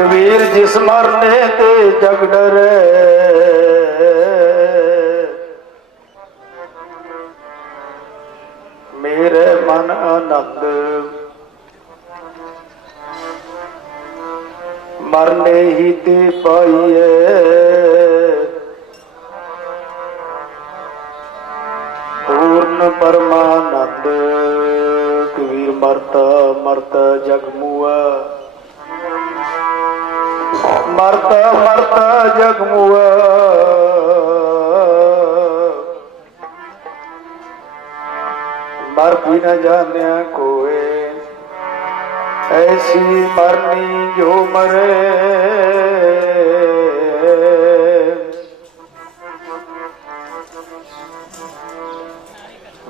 ਕਬੀਰ ਜਿਸ ਮਰਨੇ ਤੇ ਜਗ ਡਰੇ। ਮੇਰੇ ਮਨ ਆਨੰਦ। ਮਰਨੇ ਹੀ ਤੇ ਪਾਈਏ ਮਰ ਵੀ ਨਾ ਜਾਣਿਆ ਕੋਏ। ਐਸੀ ਮਰਨੀ ਜੋ ਮਰੇ।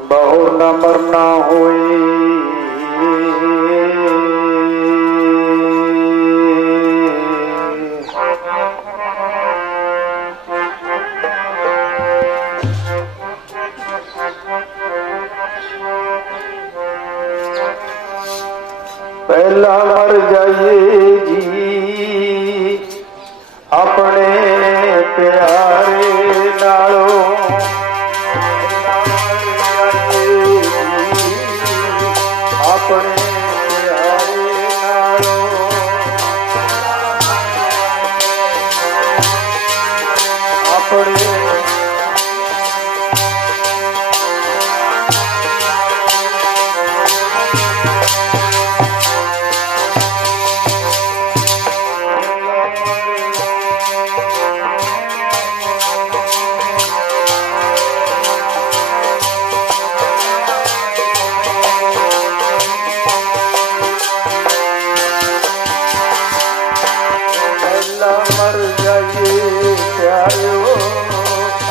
ਬਹੁ ਨ ਮਰਨਾ ਹੋਈ ਪਹਿਲਾ ਮਰ ਜਾਈਏ ਜੀ।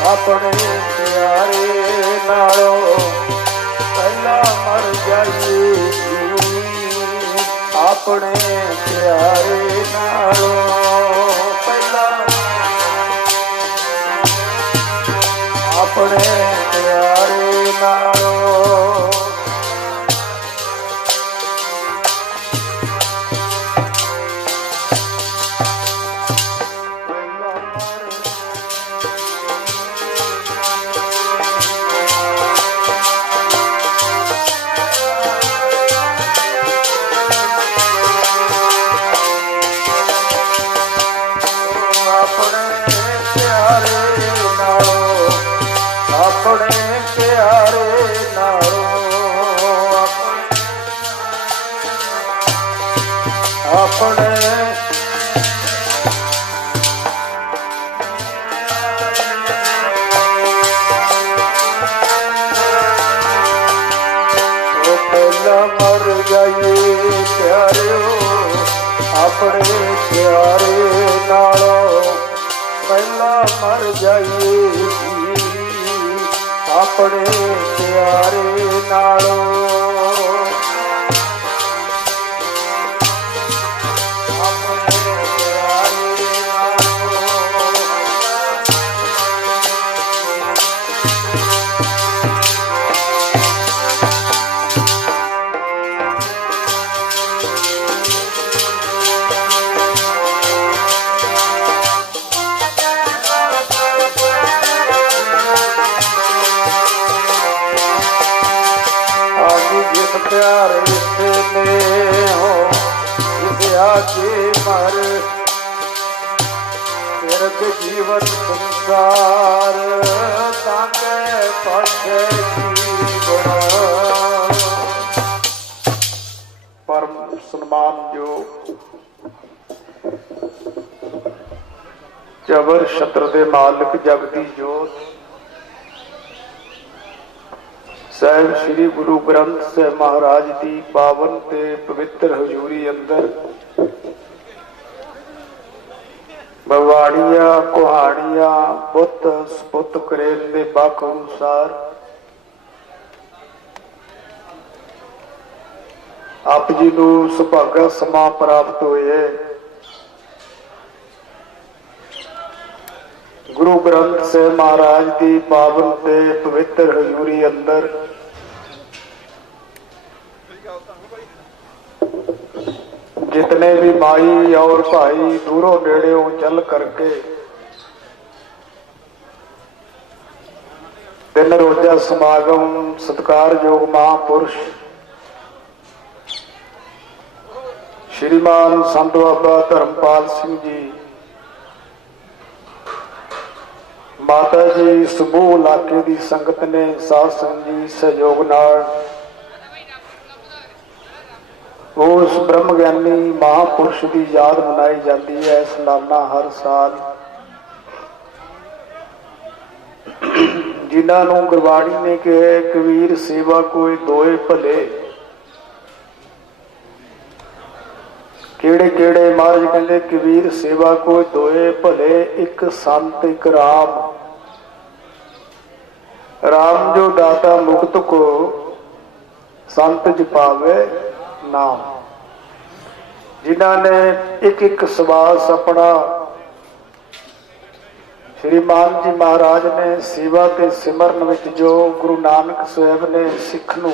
ਆਪਣੇ ਪਿਆਰੇ ਨਾਲੋਂ। ਪਹਿਲਾਂ ਮਰ ਜਾਈਏ ਆਪਣੇ ਪਿਆਰੇ ਨਾਲੋਂ। ਆਪਣੇ ਪਿਆਰੇ ਨਾਲੋਂ ਆਪਣੇ ਪਿਆਰੇ ਨਾਲੋਂ ਪਹਿਲਾਂ ਮਰ ਜਾਈਏ ਜੀ, ਆਪਣੇ ਪਿਆਰੇ ਨਾਲੋਂ ਜਬਰ ਛਤਰ ਦੇ ਮਾਲਕ ਜਗਦੀ ਜੋਤ। ਸਾਹਿਬ ਸ੍ਰੀ ਗੁਰੂ ਗ੍ਰੰਥ ਸਾਹਿਬ ਮਹਾਰਾਜ ਦੀ ਪਾਵਨ ਤੇ ਪਵਿੱਤਰ ਹਜ਼ੂਰੀ ਅੰਦਰ ਬਵਾੜੀਆਂ, ਕੁਹਾੜੀਆਂ, ਬੁੱਤ, ਸਪੁੱਤ ਕਰੇਲ ਦੇ ਬਖ ਅਨੁਸਾਰ ਆਪ ਜੀ ਨੂੰ ਸੁਭਾਗਾ ਸਮਾਂ ਪ੍ਰਾਪਤ ਹੋਏ। ਗੁਰੂ ਗ੍ਰੰਥ ਸਾਹਿਬ ਮਹਾਰਾਜ ਦੀ ਪਾਵਨ ਤੇ ਪਵਿੱਤਰ ਹਜ਼ੂਰੀ ਅੰਦਰ। ਜਿਤਨੇ ਵੀ ਮਾਈ ਔਰ ਭਾਈ ਦੂਰੋਂ ਨੇੜਿਓਂ ਚੱਲ ਕਰਕੇ ਤਿੰਨ ਰੋਜ਼ਾ ਸਮਾਗਮ ਸਤਿਕਾਰਯੋਗ ਮਹਾਂਪੁਰਸ਼ ਸ਼੍ਰੀਮਾਨ ਸੰਤ ਬਾਬਾ ਧਰਮਪਾਲ ਸਿੰਘ ਜੀ ਮਾਤਾ ਜੀ ਸਮੂਹ ਇਲਾਕੇ ਦੀ ਸੰਗਤ ਨੇ ਸਾਧ ਸੰਗਤ ਸਹਿਯੋਗ ਨਾਲ ਉਸ ਬ੍ਰਹਮ ਗਿਆਨੀ ਮਹਾਂਪੁਰਸ਼ ਦੀ ਯਾਦ ਮਨਾਈ ਜਾਂਦੀ ਹੈ। ਸਾਲਾਨਾ ਹਰ ਸਾਲ ਜਿਨ੍ਹਾਂ ਨੂੰ ਗੁਰਬਾਣੀ ਨੇ ਕਿਹਾ ਕਬੀਰ ਸੇਵਾ ਕੋਈ ਦੋਏ ਭਲੇ। ਕਿਹੜੇ ਕਿਹੜੇ ਮਹਾਰਾਜ ਕਹਿੰਦੇ ਕਬੀਰ ਸੇਵਾ ਕੋਈ ਦੋਏ ਭਲੇ, ਇੱਕ ਸੰਤ, ਇੱਕ ਰਾਮ। ਰਾਮ ਜੋ ਦਾਤਾ ਮੁਕਤ ਕੋ, ਸੰਤ ਜਪਾਵੇ ਨਾਮ। ਜਿਨ੍ਹਾਂ ਨੇ ਇੱਕ ਇੱਕ ਸਵਾਸ ਆਪਣਾ ਸ਼੍ਰੀਮਾਨ ਜੀ ਮਹਾਰਾਜ ਨੇ ਸੇਵਾ ਤੇ ਸਿਮਰਨ ਵਿੱਚ ਜੋ ਗੁਰੂ ਨਾਨਕ ਸਾਹਿਬ ਨੇ ਸਿੱਖ ਨੂੰ,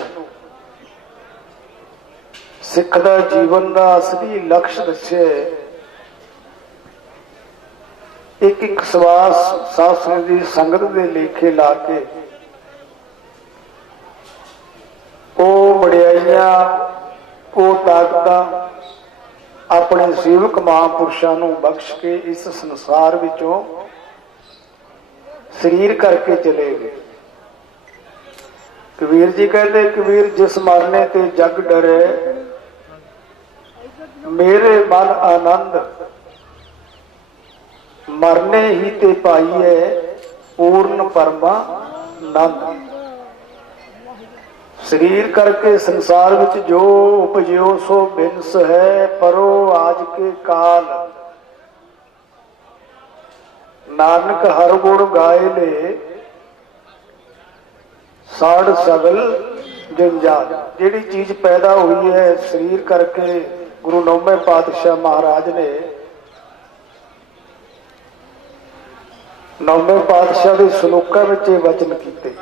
ਸਿੱਖ ਦਾ ਜੀਵਨ ਦਾ ਅਸਲੀ ਲਕਸ਼ ਦੱਸਿਆ ਇੱਕ ਇੱਕ ਸਵਾਸ ਸਾਧ ਸੰਗਤ ਦੀ ਸੰਗਤ ਦੇ ਲੇਖੇ ਲਾ ਕੇ ਉਹ ਮੜਿਆਈਆਂ, ਉਹ ਤਾਕਤਾਂ ਆਪਣੇ ਸੇਵਕ ਮਹਾਂਪੁਰਸ਼ਾਂ ਨੂੰ ਬਖਸ਼ ਕੇ ਇਸ ਸੰਸਾਰ ਵਿੱਚੋਂ ਸਰੀਰ ਕਰਕੇ ਚਲੇ ਗਏ। ਕਬੀਰ ਜੀ ਕਹਿੰਦੇ, ਕਬੀਰ, ਜਿਸ ਮਰਨੇ ਤੇ ਜਗ ਡਰੇ, ਮੇਰੇ ਮਨ ਆਨੰਦ ਮਰਨੇ ਹੀ ਤੇ ਪਾਈਏ ਪੂਰਨ ਪਰਮਾ ਨੰਦ ਸਰੀਰ ਕਰਕੇ ਸੰਸਾਰ ਵਿੱਚ ਜੋ ਉਪਜਿਓ ਸੋ ਬਿਨਸ ਹੈ, ਪਰੋ ਆਜ ਕੇ ਕਾਲ। ਨਾਨਕ ਹਰ ਗੁਣ ਗਾਏ ਲੈ ਸਾੜ ਸਗਲ ਜੰਜਾਲ। ਜਿਹੜੀ ਚੀਜ਼ ਪੈਦਾ ਹੋਈ ਹੈ, ਸਰੀਰ ਕਰਕੇ ਗੁਰੂ ਨੌਵੇਂ ਪਾਤਸ਼ਾਹ ਮਹਾਰਾਜ ਨੇ, ਨੌਵੇਂ ਪਾਤਸ਼ਾਹ ਦੇ ਸ਼ਲੋਕਾਂ ਵਿੱਚ ਇਹ ਵਚਨ ਕੀਤੇ।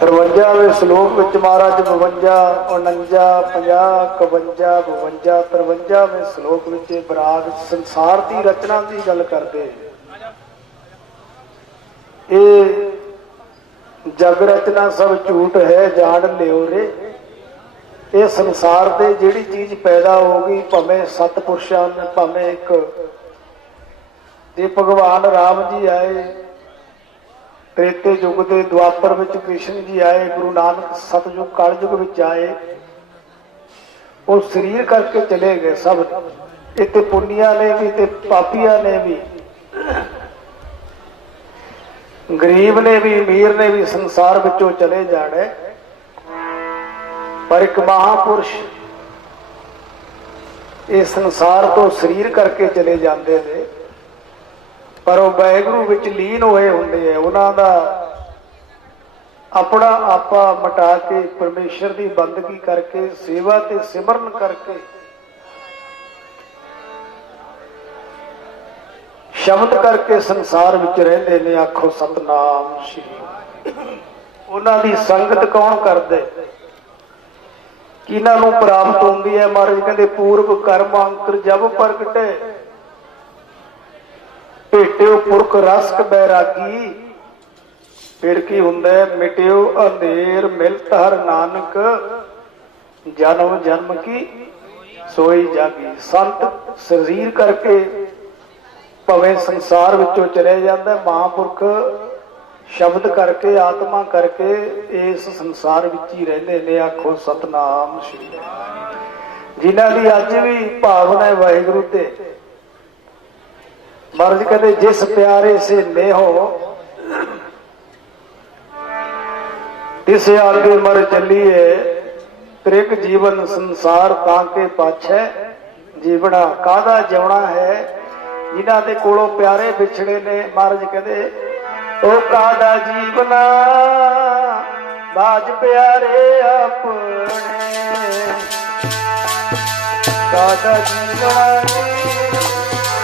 53ਵੇਂ ਸ਼ਲੋਕ ਵਿੱਚ ਮਹਾਰਾਜ 52 49 50 51 52 53ਵੇਂ ਸ਼ਲੋਕ ਵਿੱਚ ਬਰਾਗ ਸੰਸਾਰ ਦੀ ਰਚਨਾ ਦੀ ਗੱਲ ਕਰਦੇ ਇਹ ਜਗ ਰਚਨਾ ਸਭ ਝੂਠ ਹੈ, ਜਾਣ ਲਿਓ ਰੇ। ਇਹ ਸੰਸਾਰ ਦੇ ਜਿਹੜੀ ਚੀਜ਼ ਪੈਦਾ ਹੋ ਗਈ, ਭਾਵੇਂ ਸਤਪੁਰਸ਼ਾਂ ਨੇ, ਭਾਵੇਂ ਇੱਕ ਜੇ ਭਗਵਾਨ ਰਾਮ ਜੀ ਆਏ ਤ੍ਰੇਤੇ ਯੁੱਗ ਦੇ ਦੁਆਪਰ ਵਿੱਚ ਕ੍ਰਿਸ਼ਨ ਜੀ ਆਏ, ਗੁਰੂ ਨਾਨਕ ਸਤਜੁਗ ਕਲਯੁਗ ਵਿੱਚ ਆਏ। ਉਹ ਸਰੀਰ ਕਰਕੇ ਚਲੇ ਗਏ ਸਭ। ਇੱਥੇ ਪੁੰਨੀਆਂ ਨੇ ਵੀ ਤੇ ਪਾਪੀਆਂ ਨੇ ਵੀ। ਗਰੀਬ ਨੇ ਵੀ, ਅਮੀਰ ਨੇ ਵੀ ਸੰਸਾਰ ਵਿੱਚੋਂ ਚਲੇ ਜਾਣੇ। ਪਰ ਇੱਕ ਮਹਾਪੁਰਸ਼ ਇਹ ਸੰਸਾਰ ਤੋਂ ਸਰੀਰ ਕਰਕੇ ਚਲੇ ਜਾਂਦੇ ਨੇ। ਪਰ ਉਹ ਵਾਹਿਗੁਰੂ ਵਿੱਚ ਲੀਨ ਹੋਏ ਹੁੰਦੇ ਆ। ਉਹਨਾਂ ਦਾ ਆਪਣਾ ਆਪਾ ਮਟਾ ਕੇ ਪਰਮੇਸ਼ਰ ਦੀ ਬੰਦਗੀ ਕਰਕੇ, ਸੇਵਾ ਤੇ ਸਿਮਰਨ ਕਰਕੇ ਸ਼ਬਦ ਕਰਕੇ ਸੰਸਾਰ ਵਿੱਚ ਰਹਿੰਦੇ ਨੇ, ਆਖੋ ਸਤਨਾਮ ਸ਼੍ਰੀ ਉਹਨਾਂ ਦੀ ਸੰਗਤ ਕੌਣ ਕਰਦੇ? ਕਿਹਨਾਂ ਨੂੰ ਪ੍ਰਾਪਤ ਹੁੰਦੀ ਹੈ? ਮਹਾਰਾਜ ਕਹਿੰਦੇ ਪੂਰਵ ਕਰਮ ਅੰਤਰ ਜਬ ਪ੍ਰਗਟੇ ਭੇਟਿਓ ਪੁਰਖ ਰਸਕ ਬੈਰਾਗੀ। ਫਿਰ ਕੀ ਹੁੰਦਾ ਮਿਟਿਓ ਅੰਧੇਰ ਮਿਲਤ ਹਰ ਨਾਨਕ। ਜਨਮ ਜਨਮ ਕੀ? ਸੋਈ ਜਾਗੀ। ਸੰਤ ਸਰੀਰ ਕਰਕੇ ਭਵੇਂ ਸੰਸਾਰ ਵਿੱਚੋਂ ਚਲੇ ਜਾਂਦਾ ਹੈ, ਮਹਾਂਪੁਰਖ ਸ਼ਬਦ ਕਰਕੇ ਆਤਮਾ ਕਰਕੇ ਇਸ ਸੰਸਾਰ ਵਿੱਚ ਹੀ ਰਹਿੰਦੇ ਨੇ। ਆਖੋ ਸਤਨਾਮ ਸ਼੍ਰੀ ਜਿਨ੍ਹਾਂ ਦੀ ਅੱਜ ਵੀ ਭਾਵਨਾ ਹੈ ਵਾਹਿਗੁਰੂ ਤੇ ਮਹਾਰਾਜ ਕਹਿੰਦੇ, ਜਿਸ ਪਿਆਰੇ ਸੇ ਨੇਹੋ ਤਿਸ ਆਗੇ ਮਰ ਚੱਲੀਏ ਤ੍ਰਿਕ ਜੀਵਨ ਸੰਸਾਰ ਤਾਂ ਕੇ ਪਾਛੈ, ਜੀਵਣਾ ਕਾਦਾ ਜਿਉਣਾ ਹੈ, ਜਿਨ੍ਹਾਂ ਦੇ ਕੋਲੋਂ ਪਿਆਰੇ ਵਿਛੜੇ ਨੇ, ਮਹਾਰਾਜ ਕਹਿੰਦੇ, ਉਹ ਕਾਦਾ ਜੀਵਨਾ? ਬਾਜ ਪਿਆਰੇ ਆਪਣੇ। ਕਾਦਾ ਜੀਵਨਾ?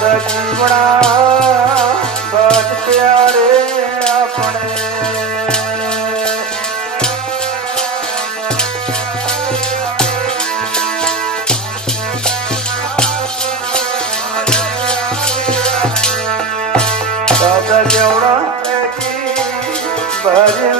ਸਾਡਾ ਜੀਵਣਾ ਬਾਜ ਪਿਆਰੇ ਆਪਣੇ। ਸਾਡਾ ਜਿਉਣਾ ਹੈ ਜੀ ਭਜਨ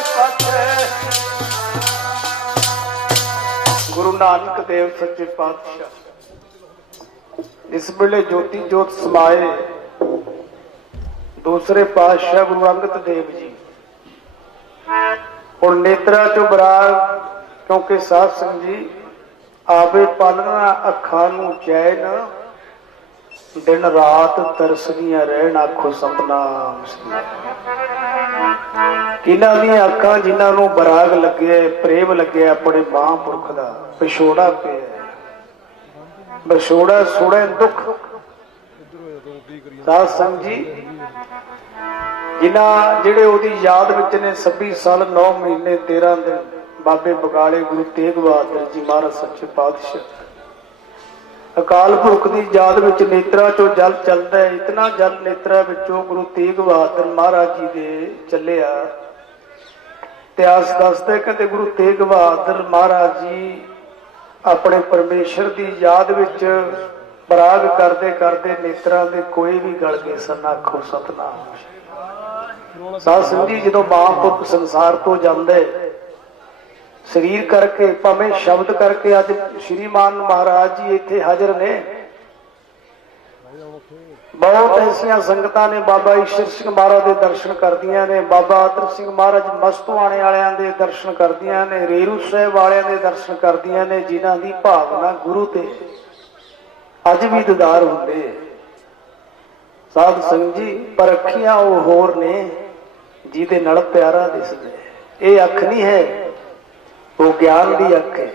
ਨਾਨਕ ਦੇਵ ਸੱਚੇ ਪਾਤਸ਼ਾਹ। ਇਸ ਵੇਲੇ ਜੋਤੀ ਜੋਤ ਸਮਾਏ ਦੂਸਰੇ ਪਾਤਸ਼ਾਹ ਗੁਰੂ ਅੰਗਦ ਦੇਵ ਜੀ। ਹੁਣ ਨੇਤਰਾ ਚੋਂ ਬਰਾਗ, ਕਿਉਂਕਿ ਸਾਧ ਸੰਗ ਜੀ ਆਵੇ ਪਾਲਣਾ ਅੱਖਾਂ ਨੂੰ ਚੈਨ, ਦਿਨ ਰਾਤ ਤਰਸਦੀਆਂ ਰਹਿਣ ਆਖੋ ਸਤਨਾਮ ਸ੍ਰੀ ਕਿਨਾਂ ਦੀਆਂ ਅੱਖਾਂ ਜਿਨ੍ਹਾਂ ਨੂੰ ਬਰਾਗ ਲੱਗਿਆ ਪ੍ਰੇਮ ਲੱਗਿਆ ਆਪਣੇ ਮਹਾਂਪੁਰਖ ਦਾ ਵਿਛੋੜਾ ਪਿਆ ਵਿਛੋੜਾ ਸੋੜੇ ਦੁੱਖ। ਸਾਧ ਸੰਗ ਜਿਨ੍ਹਾਂ ਜਿਹੜੇ ਉਹਦੀ ਯਾਦ ਵਿੱਚ ਨੇ 26 ਸਾਲ 9 ਮਹੀਨੇ 13 ਦਿਨ, ਬਾਬੇ ਬਗਾਲੇ ਗੁਰੂ ਤੇਗ ਬਹਾਦਰ ਜੀ ਮਹਾਰਾਜ, ਸੱਚੇ ਪਾਤਸ਼ਾਹ। ਅਕਾਲ ਪੁਰਖ ਦੀ ਯਾਦ ਵਿੱਚ ਨੇਤਰਾ ਚੋਂ ਜਲ ਚੱਲਦਾ ਹੈ, ਇਤਨਾ ਜਲ ਨੇਤਰਾ ਵਿੱਚੋਂ ਗੁਰੂ ਤੇਗ ਬਹਾਦਰ ਮਹਾਰਾਜ ਜੀ ਦੇ ਚੱਲਿਆ। ਇਤਿਹਾਸ ਦੱਸਦਾ ਕਹਿੰਦੇ ਗੁਰੂ ਤੇਗ ਬਹਾਦਰ ਮਹਾਰਾਜ ਜੀ ਆਪਣੇ ਪਰਮੇਸ਼ਰ ਦੀ ਯਾਦ ਵਿੱਚ ਬਰਾਗ ਕਰਦੇ ਕਰਦੇ ਨੇਤਰਾਂ ਦੇ ਕੋਈ ਵੀ ਗਲ ਕੇ ਸਨਾਖੋ ਸਤਨਾਮ। ਸਾਧ ਸੰਗਤ ਜੀ, ਜਦੋਂ ਮਾਂ ਪੁੱਤ ਸੰਸਾਰ ਤੋਂ ਜਾਂਦੇ ਸਰੀਰ ਕਰਕੇ, ਭਾਵੇਂ ਸ਼ਬਦ ਕਰਕੇ ਅੱਜ ਸ਼੍ਰੀਮਾਨ ਮਹਾਰਾਜ ਜੀ ਇੱਥੇ ਹਾਜ਼ਰ ਨੇ। ਬਹੁਤ ਐਸੀਆਂ ਸੰਗਤਾਂ ਨੇ ਬਾਬਾ ਈਸ਼ਰ ਸਿੰਘ ਮਹਾਰਾਜ ਦੇ ਦਰਸ਼ਨ ਕਰਦੀਆਂ ਨੇ, ਬਾਬਾ ਆਤਰ ਸਿੰਘ ਮਹਾਰਾਜ ਮਸਤਵਾਣੇ ਵਾਲਿਆਂ ਦੇ ਦਰਸ਼ਨ ਕਰਦੀਆਂ ਨੇ, ਰੇਰੂ ਸਾਹਿਬ ਵਾਲਿਆਂ ਦੇ ਦਰਸ਼ਨ ਕਰਦੀਆਂ ਨੇ, ਜਿਨ੍ਹਾਂ ਦੀ ਭਾਵਨਾ ਗੁਰੂ ਤੇ ਅੱਜ ਵੀ ਦਿਦਾਰ ਹੁੰਦੇ ਸਾਧ ਸੰਗਤ ਜੀ, ਪਰ ਅੱਖੀਆਂ ਉਹ ਹੋਰ ਨੇ, ਜਿਹਦੇ ਨਾਲ ਪਿਆਰਾ ਦਿਸਦੇ ਇਹ ਅੱਖ ਨਹੀਂ ਹੈ ਉਹ ਗਿਆਨ ਦੀ ਅੱਖ ਹੈ।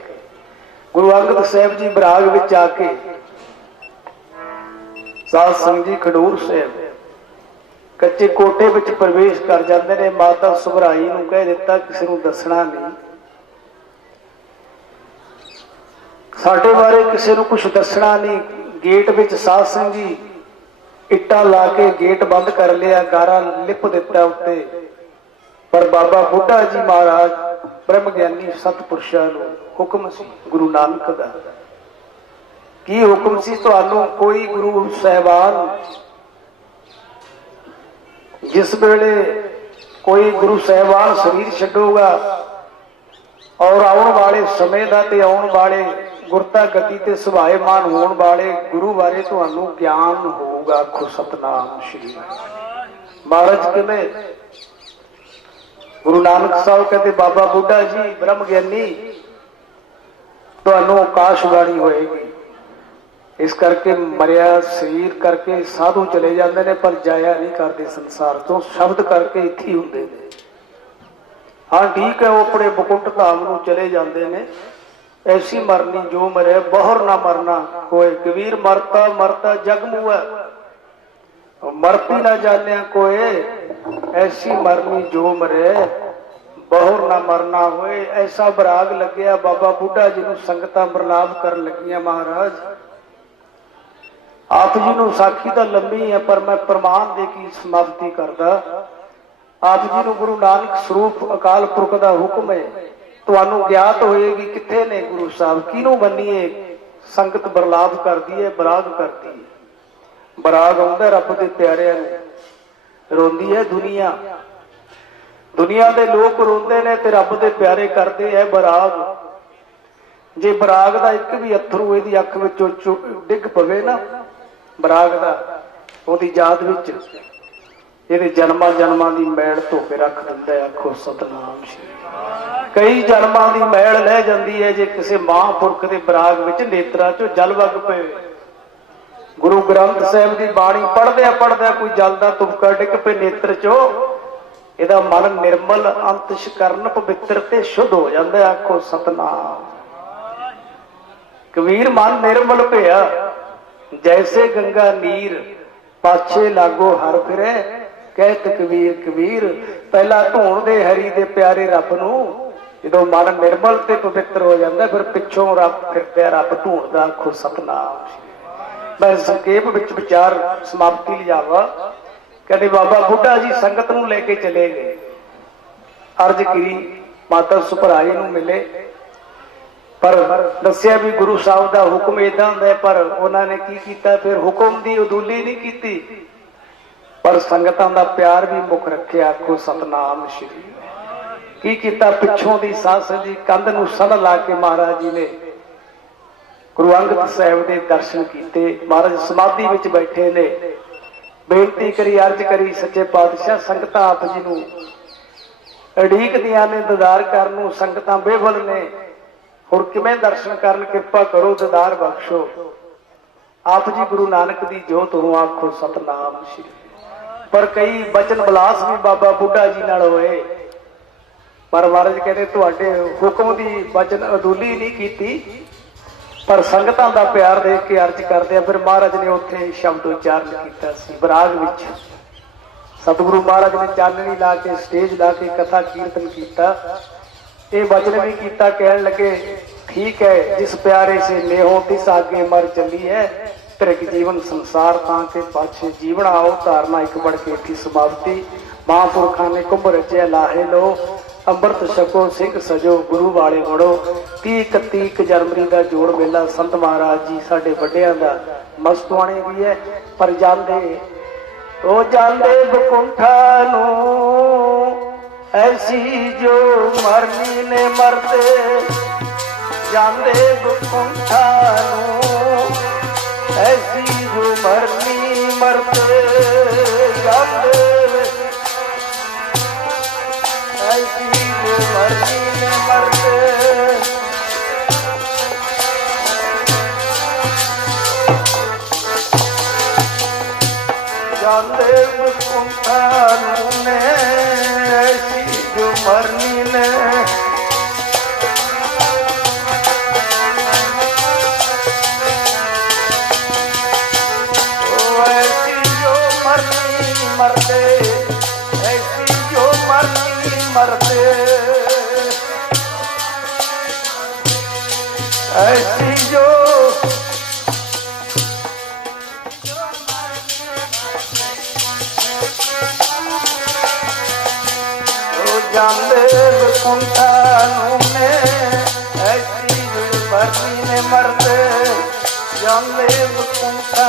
ਗੁਰੂ ਅੰਗਦ ਸਾਹਿਬ ਜੀ ਬਰਾਗ ਵਿੱਚ ਆ ਕੇ ਸਾਧ ਸੰਗਤ ਜੀ ਖਡੂਰ ਸਾਹਿਬ ਕੱਚੇ ਕੋਟੇ ਵਿੱਚ ਪ੍ਰਵੇਸ਼ ਕਰ ਜਾਂਦੇ ਨੇ, ਮਾਤਾ ਸੁਭਰਾਈ ਨੂੰ ਕਹਿ ਦਿੱਤਾ ਕਿਸੇ ਨੂੰ ਦੱਸਣਾ ਨਹੀਂ। ਸਾਡੇ ਬਾਰੇ ਕਿਸੇ ਨੂੰ ਕੁਝ ਦੱਸਣਾ ਨਹੀਂ। ਗੇਟ ਵਿੱਚ ਸਾਧ ਸਿੰਘ ਜੀ ਇੱਟਾਂ ਲਾ ਕੇ ਗੇਟ ਬੰਦ ਕਰ ਲਿਆ, ਗਾਰਾ ਲਿਪ ਦਿੱਤਾ ਉੱਤੇ। ਪਰ ਬਾਬਾ ਬੁੱਢਾ ਜੀ ਮਹਾਰਾਜ ਬ੍ਰਹਮ ਗਿਆਨੀ ਸਤਪੁਰਸ਼ਾਂ ਨੂੰ ਹੁਕਮ ਸੀ ਗੁਰੂ ਨਾਨਕ ਦਾ। ਕੀ ਹੁਕਮ ਸੀ ਤੁਹਾਨੂੰ ਕੋਈ ਗੁਰੂ ਸਹਿਬਾਨ? ਜਿਸ ਵੇਲੇ ਕੋਈ ਗੁਰੂ ਸਹਿਬਾਨ ਸਰੀਰ ਛੱਡੂਗਾ ਔਰ ਆਉਣ ਵਾਲੇ ਸਮੇਂ ਦਾ ਤੇ ਆਉਣ ਵਾਲੇ ਗੁਰਤਾ ਗਤੀ ਤੇ ਸੁਭਾਏਮਾਨ ਹੋਣ ਵਾਲੇ ਗੁਰੂ ਬਾਰੇ ਤੁਹਾਨੂੰ ਗਿਆਨ ਹੋਊਗਾ, ਆਖੋ ਸਤਨਾਮ ਸ਼੍ਰੀ। ਮਹਾਰਾਜ ਕਹਿੰਦੇ ਗੁਰੂ ਨਾਨਕ ਸਾਹਿਬ ਕਹਿੰਦੇ, ਬਾਬਾ ਬੁੱਢਾ ਜੀ, ਬ੍ਰਹਮ ਗਿਆਨੀ, ਤੁਹਾਨੂੰ ਆਕਾਸ਼ਵਾਣੀ ਹੋਏਗੀ। ਇਸ ਕਰਕੇ ਮਰਿਆ ਸਰੀਰ ਕਰਕੇ ਸਾਧੂ ਚਲੇ ਜਾਂਦੇ ਨੇ, ਪਰ ਜਾਇਆ ਨਹੀਂ ਕਰਦੇ ਸੰਸਾਰ ਤੋਂ। ਸ਼ਬਦ ਕਰਕੇ ਇੱਥੇ ਹੁੰਦੇ ਨੇ। ਹਾਂ, ਠੀਕ ਹੈ, ਉਹ ਆਪਣੇ ਬਕੁੰਟ ਧਾਮ ਨੂੰ ਚਲੇ ਜਾਂਦੇ ਨੇ। ਐਸੀ ਮਰਨੀ ਜੋ ਮਰੇ ਬਹੁਰ ਨਾ ਮਰਨਾ ਕੋਏ ਕਬੀਰ, ਮਰਤਾ ਮਰਤਾ ਜਗ ਮੂਆ ਮਰਤੀ ਨਾ ਜਾਣਿਆ ਕੋਏ ਐਸੀ ਮਰਨੀ ਜੋ ਮਰੇ ਬਹੁਰ ਨਾ ਮਰਨਾ ਹੋਏ ਐਸਾ ਬਰਾਗ ਲੱਗਿਆ ਬਾਬਾ ਬੁੱਢਾ ਜੀ ਨੂੰ ਸੰਗਤਾਂ ਬਰਲਾਪ ਕਰਨ ਲੱਗੀਆਂ ਮਹਾਰਾਜ ਆਪ ਜੀ ਨੂੰ ਸਾਖੀ ਤਾਂ ਲੰਮੀ ਹੈ ਪਰ ਮੈਂ ਪ੍ਰਮਾਣ ਦੇ ਕੇ ਸਮਾਪਤੀ ਕਰਦਾ ਆਪ ਜੀ ਨੂੰ ਗੁਰੂ ਨਾਨਕ ਸਰੂਪ ਅਕਾਲ ਪੁਰਖ ਦਾ ਹੁਕਮ ਹੈ ਤੁਹਾਨੂੰ ਗਿਆਤ ਹੋਏਗੀ ਕਿੱਥੇ ਨੇ ਗੁਰੂ ਸਾਹਿਬ ਕਿਹਨੂੰ ਮੰਨੀਏ ਸੰਗਤ ਬਰਲਾਪ ਕਰਦੀ ਹੈ ਬਰਾਗ ਕਰਦੀ ਹੈ ਬਰਾਗ ਆਉਂਦਾ ਰੱਬ ਦੇ ਪਿਆਰਿਆਂ ਨੂੰ ਰੋਂਦੀ ਹੈ ਦੁਨੀਆ। ਦੁਨੀਆ ਦੇ ਲੋਕ ਰੋਂਦੇ ਨੇ ਤੇ ਰੱਬ ਦੇ ਪਿਆਰੇ ਕਰਦੇ ਐ ਬਰਾਗ। ਜੇ ਬਰਾਗ ਦਾ ਇੱਕ ਵੀ ਅਥਰੂ ਇਹਦੀ ਅੱਖ ਵਿੱਚੋਂ ਡਿੱਗ ਪਵੇ ਨਾ, ਬਰਾਗ ਦਾ, ਉਹਦੀ ਯਾਦ ਵਿੱਚ ਇਹਦੇ ਜਨਮਾਂ ਜਨਮਾਂ ਦੀ ਮੈਲ ਧੋ ਕੇ ਰੱਖ ਦਿੰਦਾ ਹੈ ਆਖੋ ਸਤਨਾਮ ਸ਼੍ਰੀ ਕਈ ਜਨਮਾਂ ਦੀ ਮੈਲ ਲੈ ਜਾਂਦੀ ਹੈ ਜੇ ਕਿਸੇ ਮਹਾਂਪੁਰਖ ਦੇ ਬਰਾਗ ਵਿੱਚ ਨੇਤਰਾਂ ਚੋਂ ਜਲ ਵਗ ਪਏ। ਗੁਰੂ ਗ੍ਰੰਥ ਸਾਹਿਬ ਦੀ ਬਾਣੀ ਪੜ੍ਹਦਿਆਂ ਪੜ੍ਹਦਿਆਂ ਕੋਈ ਜਲਦਾ ਤੁਪਕਾ ਡਿੱਗ ਪਏ ਨੇਤਰ ਚੋਂ, ਇਹਦਾ ਮਨ ਨਿਰਮਲ ਅੰਤਿਸ਼ ਕਰਨ ਪਵਿੱਤਰ ਤੇ ਸ਼ੁੱਧ ਹੋ ਜਾਂਦਾ ਹੈ। ਆਖੋ ਸਤਨਾਮ ਕਬੀਰ ਮਨ ਨਿਰਮਲ ਭਇਆ, ਜੈਸੇ ਗੰਗਾ ਨੀਰ, ਪਾਛੇ ਲਾਗੋ ਹਰ ਫਿਰੇ ਕਹਿਤ ਕਬੀਰ ਕਬੀਰ, ਪਹਿਲਾਂ ਦੇ ਹਰੀ ਦੇ ਪਿਆਰੇ ਰੱਬ ਨੂੰ, ਜਦੋਂ ਮਨ ਨਿਰਮਲ ਤੇ ਪਵਿੱਤਰ ਹੋ ਜਾਂਦਾ, ਫਿਰ ਪਿੱਛੋਂ ਰੱਬ ਫਿਰਦਾ ਰੱਬ ਢੂੰਡਦਾ ਆਖੋ ਸਤਨਾਮ ਮੈਂ ਸੰਖੇਪ ਵਿੱਚ ਵਿਚਾਰ ਸਮਾਪਤੀ ਲਿਜਾਵਾ। ਕਹਿੰਦੇ, ਬਾਬਾ ਬੁੱਢਾ ਜੀ ਸੰਗਤ ਨੂੰ ਲੈ ਕੇ ਚਲੇ ਗਏ। ਅਰਜ ਕੀਤੀ ਮਾਤਾ ਸੁਭਰਾਈ ਨੂੰ ਮਿਲੇ। ਪਰ ਦੱਸਿਆ ਵੀ ਗੁਰੂ ਸਾਹਿਬ ਦਾ ਹੁਕਮ ਇਦਾਂ ਹੁੰਦਾ ਪਰ ਉਹਨਾਂ ਨੇ ਕੀ ਕੀਤਾ? ਫਿਰ ਹੁਕਮ ਦੀ ਉਦੂਲੀ ਨਹੀਂ ਕੀਤੀ। ਪਰ ਸੰਗਤਾਂ ਦਾ ਪਿਆਰ ਵੀ ਮੁੱਖ ਰੱਖਿਆ। ਆਖੋ, ਸਤਨਾਮ ਸ਼੍ਰੀ ਕੀ ਕੀਤਾ? ਪਿੱਛੋਂ ਦੀ ਸਾਸ ਦੀ ਕੰਧ ਨੂੰ ਸਨ ਲਾ ਕੇ ਮਹਾਰਾਜ ਜੀ ਨੇ ਗੁਰੂ ਅੰਗਦ ਸਾਹਿਬ ਦੇ ਦਰਸ਼ਨ ਕੀਤੇ। ਮਹਾਰਾਜ ਸਮਾਧੀ ਵਿੱਚ ਬੈਠੇ ਨੇ। ਬੇਨਤੀ ਕਰੀ, ਅਰਜ ਕਰੀ ਸੱਚੇ ਪਾਤਸ਼ਾਹ, ਸੰਗਤਾਂ ਆਪ ਜੀ ਨੂੰ। ਅੜੀਕ ਦੀਆਂ ਨੇ, ਦਦਾਰ ਕਰਨ ਨੂੰ ਸੰਗਤਾਂ ਬੇਵਲ ਨੇ। ਹੁਣ ਕਿਵੇਂ ਦਰਸ਼ਨ ਕਰਨ, ਕਿਰਪਾ ਕਰੋ, ਦਦਾਰ ਬਖਸ਼ੋ। ਆਪ ਜੀ ਗੁਰੂ ਨਾਨਕ ਦੀ ਜੋਤ ਨੂੰ ਆਖੋ, ਸਤਨਾਮ ਸ਼੍ਰੀ। ਪਰ ਕਈ ਬਚਨ ਬਲਾਸ ਵੀ ਬਾਬਾ ਬੁੱਢਾ ਜੀ ਨਾਲ ਹੋਏ। ਪਰ ਮਹਾਰਾਜ ਕਹਿੰਦੇ, ਤੁਹਾਡੇ ਹੁਕਮ ਦੀ ਬਚਨ ਅਦੂਲੀ ਨਹੀਂ ਕੀਤੀ। ਪਰ ਸੰਗਤਾਂ ਦਾ ਪਿਆਰ ਦੇਖ ਕੇ ਅਰਜ ਕਰਦੇ ਆ, ਫਿਰ ਮਹਾਰਾਜ ਨੇ ਉੱਥੇ ਸ਼ਬਦ ਉਚਾਰਨ ਕੀਤਾ ਸੀ ਬਰਾਗ ਵਿੱਚ। ਸਤਿਗੁਰੂ ਮਹਾਰਾਜ ਨੇ ਚਾਨਣੀ ਲਾ ਕੇ, ਸਟੇਜ ਲਾ ਕੇ, ਕਥਾ ਕੀਰਤਨ ਕੀਤਾ। ਇਹ ਵਚਨ ਵੀ ਕੀਤਾ, ਕਹਿਣ ਲੱਗੇ, ਠੀਕ ਹੈ, ਜਿਸ ਪਿਆਰੇ ਸੇ ਨੇਹੋ, ਤਿਸ ਆਗੇ ਮਰ ਚੱਲੀ ਹੈ। ਤ੍ਰਿਕ ਜੀਵਨ ਸੰਸਾਰ ਤਾਂ ਕੇ ਪਾਛੇ ਜੀਵਨ ਆਓ, ਧਾਰਨਾ ਇੱਕ ਬੜ ਕੇ ਥੀ ਸਮਾਪਤੀ। ਮਹਾਂਪੁਰਖਾਂ ਨੇ ਕੁੰਭ ਰਚਿਆ, ਲਾਹੇ ਲੋ ਅੰਮ੍ਰਿਤ ਛਕੋ, ਸਿੰਘ ਸਜੋ, ਗੁਰੂ ਵਾਲੇ ਵੜੋ 30 31 ਜਨਵਰੀ ਦਾ ਜੋੜ ਮੇਲਾ ਸੰਤ ਮਹਾਰਾਜ ਜੀ ਸਾਡੇ ਵੱਡਿਆਂ ਦਾ। ਮਸਤਵਾਣੇ ਵੀ ਹੈ, ਪਰ ਜਾਂਦੇ ਉਹ ਜਾਂਦੇ ਬਕੁੰਠਾ ਨੂੰ। ਐਸੀ ਜੋ ਮਰਨੀ ਨੇ ਮਰਦੇ, ਜਾਂਦੇ ਬਕੁੰਠਾ ਨੂੰ। ਮਰਨੀ ਮਰਦੇ ਐਸੀ ਜੋ ਜਾਂਦੇ ਬਕੁੰਠਾ ਨੂੰ ਨੇ ਐਸੀ ਮਰਨੀ ਨੇ ਮਰਦੇ ਜਾਂਦੇ ਬਕੁੰਠਾ